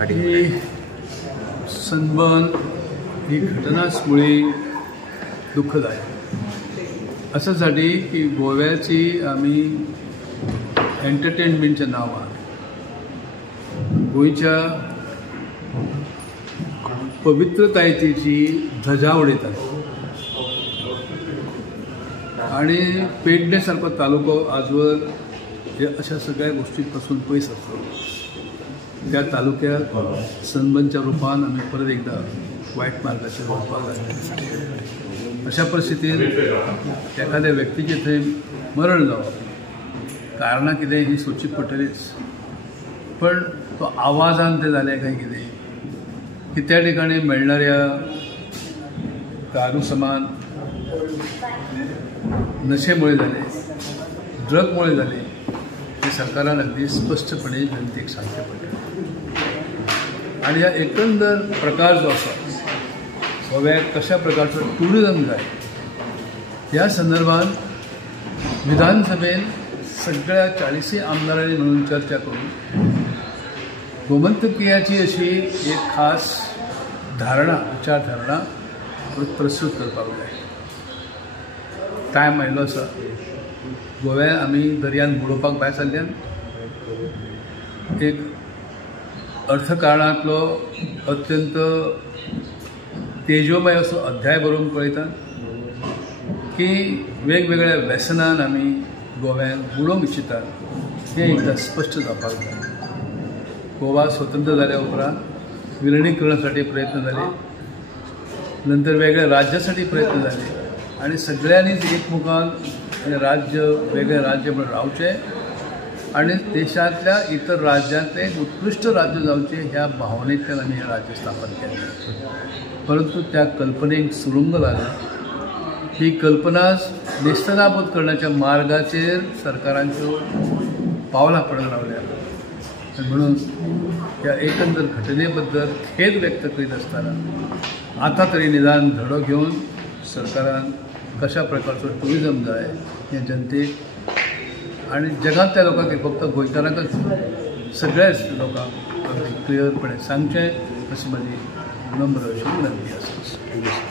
ही sunburn ही घटनाच मुळी दुःखदायक अशासाठी की गोव्याची आम्ही एंटरटेनमेंटच्या नावान गोंयच्या पवित्रतायेची धजा उडयतात आणि पेडणे सारको तालुको आजवर हे अशा सगळ्या गोष्टींपासून पयस असतो. त्या तालुक्यात सनबर्नच्या रूपान आम्ही परत एकदा वाईट मार्गाचेर वचपाक लागले. अशा परिस्थितीत एखाद्या व्यक्तीचे थंय मरण जावप कारणां कितें ही सोदची पडटलीच, पण तो आवाजान ते जालें काय कितें की त्या ठिकाणी मेळणाऱ्या दारू समान नशेमुळे झाले, ड्रगमुळे झाले हे सरकारान अगदी स्पष्टपणे जनतेक सांगचे पडले. आणि ह्या एकंदर प्रकार जो आसा गोव्याक कशा प्रकारचो टुरिझम जाय ह्या संदर्भात विधानसभेन सगळ्या 40 आमदारांनी मिळून चर्चा करून गोमंतकीयाची अशी एक खास धारणा विचारधारणा प्रस्तुत करपाक जाय. टायम आयलो आसा. गोव्या आमी दर्यान बुडोवपाक भायर सरल्यान एक अर्थकारणांतलो अत्यंत तेजोमय असो अध्याय बरोवन पळयतात की वेगवेगळ्या व्यसनान आमी गोव्यान बुडोवंक इच्छितात हें एकदां स्पश्ट जावपाक जाय. गोवा स्वतंत्र जाल्या उपरांत विलिनीकरणासाठी प्रयत्न झाले, नंतर वेगळ्या राज्यासाठी प्रयत्न झाले आणि सगळ्यांनीच एकमुखान राज्य वेगळे राज्य म्हणून रावचे आणि देशातल्या इतर राज्यांतले उत्कृष्ट राज्य जावचे ह्या भावनेतल्यान आमी हें राज्य स्थापन केलें. परंतु त्या कल्पनेक सुरुंग लागला. ही कल्पना नेस्तनाबूत करण्याच्या मार्गाचेर सरकारांच्यो पावलां पडून रावल्या. म्हणून ह्या एकंदर घटने बद्दल खेद व्यक्त करीत असताना आता तरी निदान धडो घेऊन सरकारान कशा प्रकारचो टुरिझम जाय हें जनतेक आणि जगांतल्या लोकांक फक्त गोंयकारांकच सगळ्याच लोकांक क्लियरपणे सांगचें अशी माझी नम्र अशी विनंती आसा.